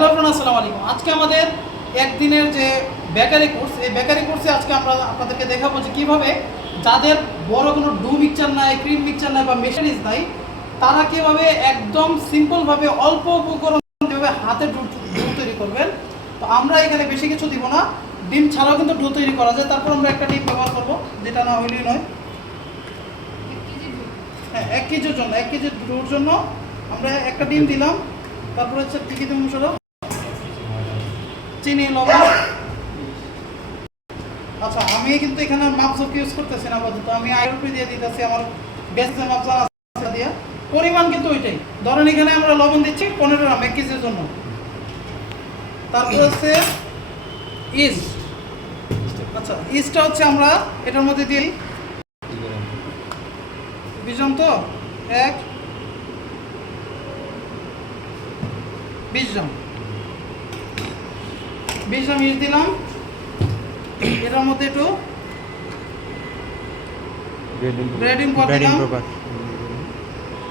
Hello friend, আসসালামু আলাইকুম। আজকে আমাদের একদিনের যে বেকারি কোর্স, এই বেকারি কোর্সে আজকে আমরা আপনাদেরকে দেখাবো যে কীভাবে যাদের বড় কোনো ডু মিক্সচার নাই, ক্রিম মিক্সচার নাই বা মেশিনিস নাই, তারা কীভাবে একদম সিম্পলভাবে অল্প উপকরণ কীভাবে হাতে ডু তৈরি করবেন। তো আমরা এখানে বেশি কিছু দিব না, ডিম ছাড়াও কিন্তু ডু তৈরি করা যায়। তারপর আমরা একটা ডিম ব্যবহার করবো, যেটা না হইলেই নয়। হ্যাঁ, 1 কেজির জন্য 1 কেজি ডুর জন্য আমরা একটা ডিম দিলাম। তারপর হচ্ছে কী কী দেবো মশলা, চিনি, লবণ। আচ্ছা, আমি কিন্তু এখানে মাপজোক ইউজ করতেছি না আপাতত, আমি আইরুপি দিয়ে দিতেছি। আমার বেসে মাপজা আছে দিয়ে, পরিমাণ কিন্তু ওইটাই। ধরেন এখানে আমরা লবণ দিচ্ছি 15 গ্রাম 1 কেজির জন্য। তারপর হচ্ছে ইস্ট। আচ্ছা, ইস্টটা হচ্ছে আমরা এটার মধ্যে দিই 20 গ্রাম, তো 20 গ্রাম ইস্ট দিলাম। এটার মধ্যে একটু ব্রেডিং করে দিলাম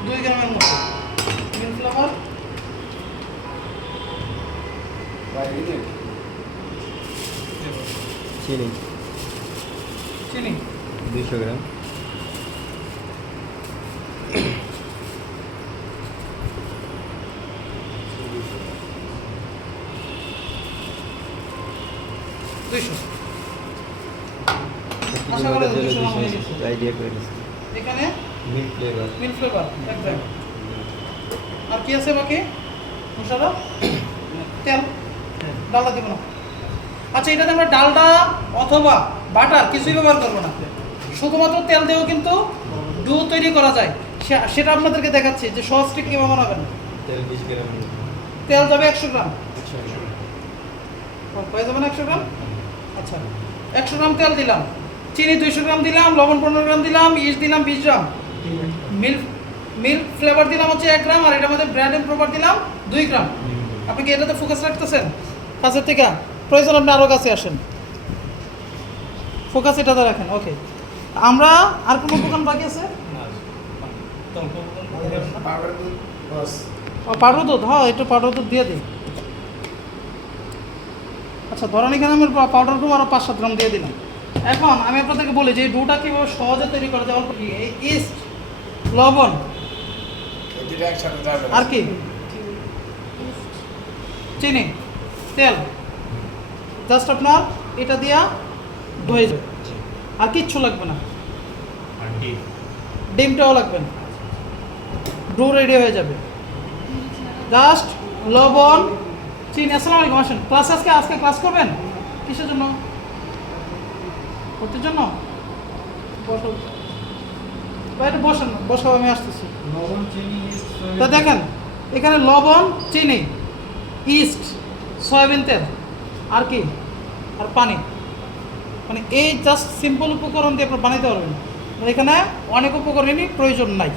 2 গ্রামের মতো। মিল্ক ফ্লেভার, চিনি 200 গ্রাম, আশা করি 200 গ্রাম হয়ে গেছে। আইডিয়া করে দিচ্ছি। এখানে মিল্ক ফ্লেভার একদম। আর কি আছে বাকি মশলা? তেল, ডালডা দিব না। আচ্ছা, এটাতে আমরা ডালডা অথবা বাটার কিছুই ব্যবহার করবো না, শুধুমাত্র তেল দিয়েও কিন্তু ডু তৈরি করা যায়। সেটা আপনাদেরকে দেখাচ্ছি যে সহজটি কীভাবে বানাবেন। তেল 20 গ্রাম, তেল যাবে 100 গ্রাম, 100 গ্রাম। হয়ে যাবে না 100 গ্রাম? আচ্ছা, 100 গ্রাম তেল দিলাম, চিনি 200 গ্রাম দিলাম, লবণ 15 গ্রাম দিলাম, ইস্ট দিলাম 20 গ্রাম, মিল্ক ফ্লেভার দিলাম হচ্ছে 1 গ্রাম, আর এটার মধ্যে ব্র্যান্ড এন্ড প্রপার দিলাম 2 গ্রাম। আপনি কি এটাতে ফোকাস রাখতেছেন? কাছের থেকে প্রয়োজন আপনি আরও কাছে আসেন, ফোকাস এটাতে রাখেন। ওকে, আমরা আর কোনো উপকরণ বাকি আছে? পাউডার দুধ, হ্যাঁ একটু পাউডার দুধ দিয়ে দিই। আচ্ছা, ধরেন এখানে আমি পাউডার দুধ আরও 5-7 গ্রাম দিয়ে দিলাম। এখন আমি আপনাদেরকে বলি যে এই ডুটা কীভাবে সহজে তৈরি করা যায়। অল্প এই ইস্ট, লবণ আর কি, চিনি, তেল, জাস্ট আপনার এটা দিয়া ধুয়ে যাবে, আর কিচ্ছু লাগবে না। ডিমটাও লাগবে না, ডু রেডি হয়ে যাবে। জাস্ট লবণ, চিনি। আসসালামু আলাইকুম, আসেন ক্লাসে। আজকে ক্লাস করবেন কিসের জন্য? ভর্তির জন্য? বসো বাইরে, বসেন না, বসো, আমি আসতেছি। তা দেখেন, এখানে লবণ, চিনি, ইস্ট, সয়াবিন তেল, আর কি, আর পানি। মানে এই জাস্ট সিম্পল উপকরণ দিয়ে আপনার বানাইতে পারবেন। মানে এখানে অনেক উপকরণই প্রয়োজন নাই।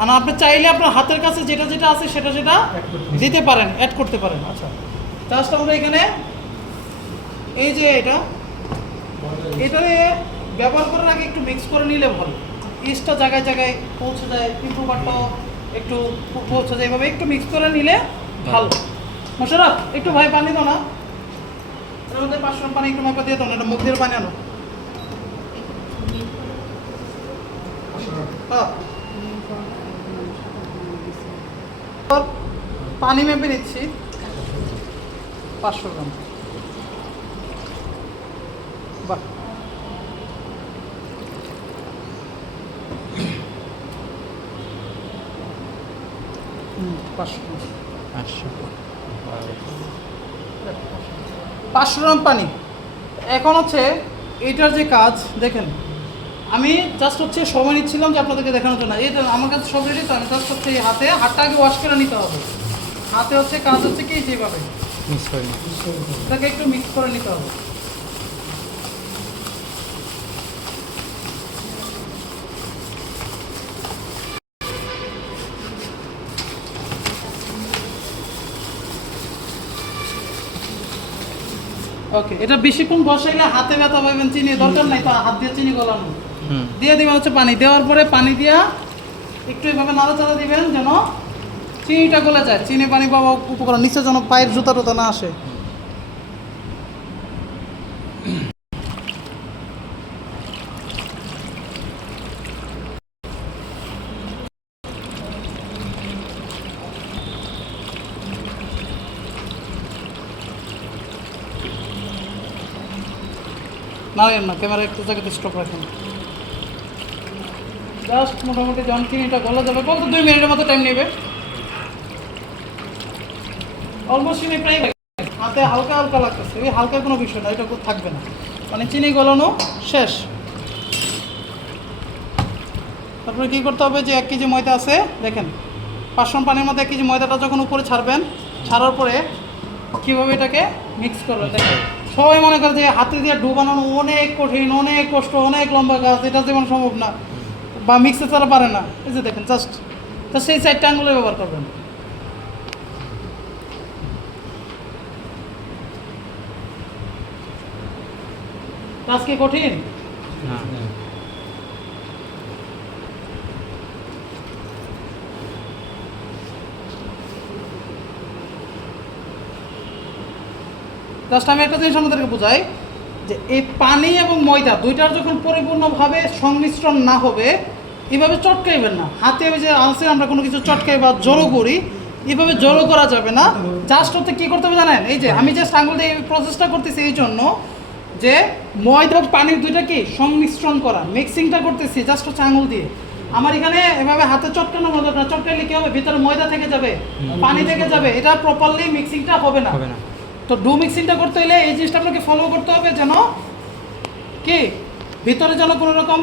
আর আপনি চাইলে আপনার হাতের কাছে যেটা যেটা আছে সেটা দিতে পারেন, অ্যাড করতে পারেন। আচ্ছা, জাস্ট আমরা এখানে এই যে এটারে ব্যবহার করার আগে একটু মিক্স করে নিলে ভালো। ইস্টটা জায়গায় জায়গায় পৌঁছে যায়, পিঁপড়াটাও একটু পৌঁছে যায়, এভাবে একটু মিক্স করে নিলে ভালো। মোশাররফ, একটু ভাই পানি দাও না, এর মধ্যে 5 গ্রাম পানি একটু মাপা দিয়ে দাও না, এটা মুখ দিয়ে পানি আনো। পানি মেপে নিচ্ছি 500 গ্রাম। বাহ, পাঁচশো গ্রাম পানি। এখন হচ্ছে এইটার যে কাজ দেখেন, আমি জাস্ট হচ্ছে সময় নিচ্ছিলাম যে আপনাদেরকে দেখানোর জন্য। এটা আমার কাছে সব রেডি, তো আমি জাস্ট হচ্ছে হাতটা আগে ওয়াশ করে নিতে হবে। হাতে হচ্ছে কাজ হচ্ছে কি, যেভাবে মিক্স করে এটাকে একটু মিক্স করে নিতে হবে। ওকে, এটা বেশিক্ষণ বসাইলে হাতে ব্যথা পাবেন, চিনি দরকার নাই, তো হাত দিয়ে চিনি গলানো দিয়ে দিবেন হচ্ছে পানি। দেওয়ার পরে পানি দিয়া একটু এভাবে নাড়াচাড়া দিবেন যেন চিনিটা গলে যায়, চিনি পানি পাওয়া উপকরণ নিচে যেন পায়ের জুতা টুতা না আসে। না না, ক্যামেরা একটু জায়গাতে স্টপ রাখেন। জাস্ট মোটামুটি যখন চিনিটা গলা যাবে, কত 2 মিনিটের মতো টাইম নেবে। অলমোস্ট চিনি প্রায় হাতে হালকা হালকা লাগতেছে, ওই হালকা কোনো বিষয় না, এটা থাকবে না, মানে চিনি গলানো শেষ। তারপরে কী করতে হবে, যে 1 কেজি ময়দা আছে দেখেন, 500 পানির মধ্যে 1 কেজি ময়দাটা যখন উপরে ছাড়বেন, ছাড়ার পরে কীভাবে এটাকে মিক্স করবেন দেখেন। সবাই মনে করে যে হাতে দিয়ে ডো বানানো অনেক কঠিন, অনেক কষ্ট, অনেক লম্বা কাজ, এটা যেমন সম্ভব না, বা মিক্সে তারা পারে না। এই যে দেখেন জাস্ট সেই 4টা আঙুলে ব্যবহার করবেন। কাজ কি কঠিন? না জাস্ট আমি একটা জিনিস আমাদেরকে বোঝাই, যে এই পানি এবং ময়দা দুইটার যখন পরিপূর্ণভাবে সংমিশ্রণ না হবে, এভাবে চটকাইবেন না। হাতে ওই যে আছে আমরা কোনো কিছু চটকাই বা জড়ো করি, এভাবে জড়ো করা যাবে না। জাস্ট হতে কী করতে হবে জানেন, এই যে আমি যে আঙুল দিয়ে এই প্রসেসটা করতেছি এই জন্য যে ময়দা এবং পানির দুইটা কি সংমিশ্রণ করা, মিক্সিংটা করতেছি জাস্ট হচ্ছে আঙুল দিয়ে। আমার এখানে এভাবে হাতে চটকানো মতো না, চটকাইলে কী হবে, ভিতরে ময়দা থেকে যাবে, পানি থেকে যাবে, এটা প্রপারলি মিক্সিংটা হবে না। তো ডো মিক্সিংটা করতে হলে এই জিনিসটা আপনাকে ফলো করতে হবে, যেন কি ভিতরে যেন কোনো রকম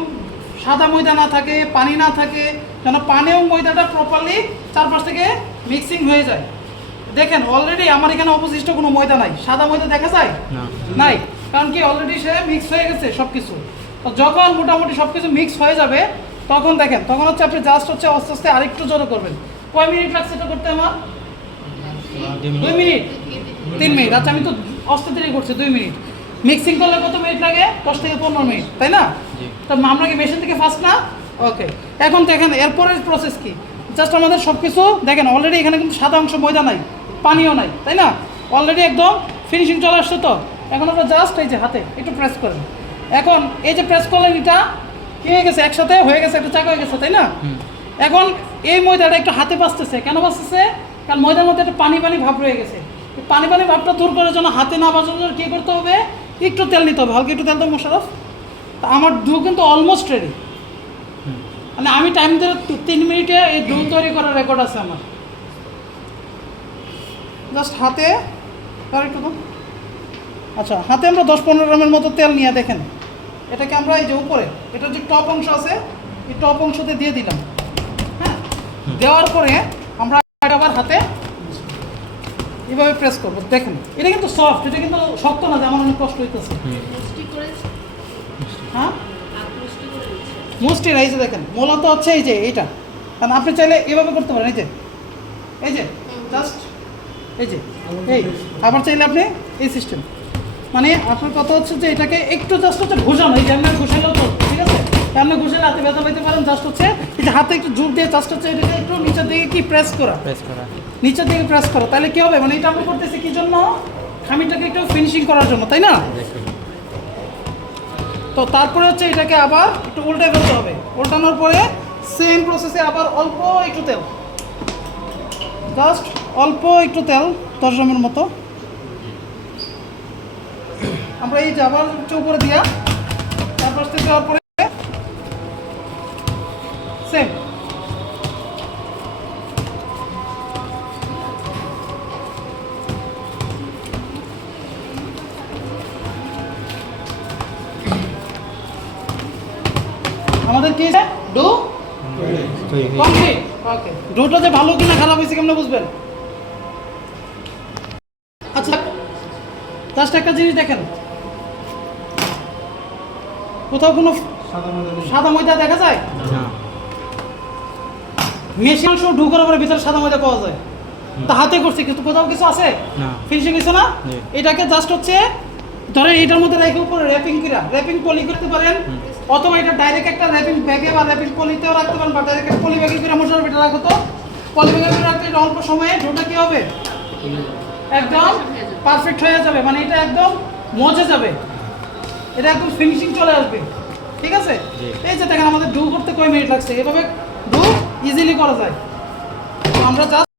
সাদা ময়দা না থাকে, পানি না থাকে, যেন পানি এবং ময়দাটা প্রপারলি চারপাশ থেকে মিক্সিং হয়ে যায়। দেখেন অলরেডি আমার এখানে অবশিষ্ট কোনো ময়দা নাই, সাদা ময়দা দেখা যায় নাই, কারণ কি অলরেডি সে মিক্স হয়ে গেছে সব কিছু। তো যখন মোটামুটি সব কিছু মিক্স হয়ে যাবে, তখন দেখেন, তখন হচ্ছে আপনি জাস্ট হচ্ছে আস্তে আস্তে আরেকটু জড়ো করবেন। কয় মিনিট লাগছে এটা করতে আমার? 2 মিনিট, 3 মিনিট। আচ্ছা আমি তো অস্তে দেরি করছি, 2 মিনিট। মিক্সিং করলে কত মিনিট লাগে? 10 থেকে 15 মিনিট, তাই না? তো আমরা কি মেশিন থেকে ফাস্ট না? ওকে, এখন দেখেন এরপরের প্রসেস কি। জাস্ট আমাদের সব কিছু দেখেন অলরেডি এখানে কিন্তু সাদা অংশ ময়দা নাই, পানিও নাই, তাই না? অলরেডি একদম ফিনিশিং চলে আসছে। তো এখন আমরা জাস্ট এই যে হাতে একটু প্রেস করেন। এখন এই যে প্রেস করলেন, এটা কী হয়ে গেছে, একসাথে হয়ে গেছে, একটা চাকা হয়ে গেছে, তাই না? এখন এই ময়দাটা একটু হাতে বাঁচতেছে, কেন বাঁচতেছে? কারণ ময়দার মধ্যে একটা পানি পানি ভাব রয়ে গেছে। পানি পানি ভাবটা দূর করার জন্য হাতে না বাঁচানোর জন্য কী করতে হবে, একটু তেল নিতে হবে, হালকা একটু তেল দেবো মোশারফ। তা আমার ডো কিন্তু অলমোস্ট রেডি, মানে আমি টাইম ধরে 3 মিনিটে এই ডো তৈরি করার রেকর্ড আছে আমার। জাস্ট হাতে আর একটু দাও। আচ্ছা, হাতে আমরা 10-15 গ্রামের মতো তেল নিয়ে দেখেন, এটাকে আমরা এই যে উপরে এটার যে টপ অংশ আছে, এই টপ অংশতে দিয়ে দিলাম। হ্যাঁ, দেওয়ার পরে আমরা আবার হাতে এভাবে প্রেস করবো। দেখেন এটা কিন্তু সফট, এটা কিন্তু শক্ত না যে আমার অনেক কষ্ট হইতেছে। হ্যাঁ, মুষ্টি না, এই যে দেখেন মূলত হচ্ছে এই যে এইটা, কারণ আপনি চাইলে এভাবে করতে পারেন, এই যে জাস্ট এই যে এই, আবার চাইলে আপনি এই সিস্টেম, মানে আপনার কথা হচ্ছে যে এটাকে একটু জাস্ট হচ্ছে ঘুষানো, এই যে এমনি ঘুষালেও তো ঠিক আছে, এমনি ঘুষালে হাতে ব্যথা পাইতে পারেন। জাস্ট হচ্ছে এই যে হাতে একটু জোর দিয়ে জাস্ট হচ্ছে এটাকে একটু নিচের দিকে কি প্রেস করা, নিচের দিকে প্রেস করা, তাহলে কী হবে, মানে এটা আমরা করতেছি কি জন্য, খামিরটাকে একটু ফিনিশিং করার জন্য, তাই না? তো তারপরে হচ্ছে এটাকে আবার একটু উল্টে ফেলতে হবে। উল্টানোর পরে সেম প্রসেসে আবার অল্প একটু তেল, জাস্ট অল্প একটু তেল 10 গ্রামের মতো আমরা এই যে আবার উপরে দিয়া, তারপর দেওয়ার পরে সেম আমাদের কি ডো কমপ্লিট। ওকে, ডোটা যে ভালো কিনা খারাপ হয়েছে কেমনে বুঝবেন? আচ্ছা জাস্ট একটা জিনিস দেখেন, কোথাও কোনো সাদা ময়দা দেখা যায়? মেশিন অংশ ডো করার পরে ভিতরে সাদা ময়দা পাওয়া যায়, তা হাতে করছি কিন্তু কোথাও কিছু আছে ফিনিশিং কিছু না। এটাকে জাস্ট হচ্ছে ধরেন এটার মধ্যে রেখে উপরে র্যাপিং পলি করতে পারেন, অথবা এটা ডাইরেক্ট একটা র্যাপিং ব্যাগে বা র্যাপিং পলিতেও রাখতে পারেন, বা ডাইরেক্ট পলি ব্যাগে করে মোটর এটা রাখো। তো পলিব্যাগের ভিতরে রাখলে এটা অল্প সময়ে ডোটা কি হবে একদম পারফেক্ট হয়ে যাবে, মানে এটা একদম মজে যাবে, এটা একদম ফিনিশিং চলে আসবে। ঠিক আছে, জি। এই যে দেখেন আমাদের ডু করতে কয় মিনিট লাগছে, এভাবে ডু ইজিলি করা যায়। তো আমরা জাস্ট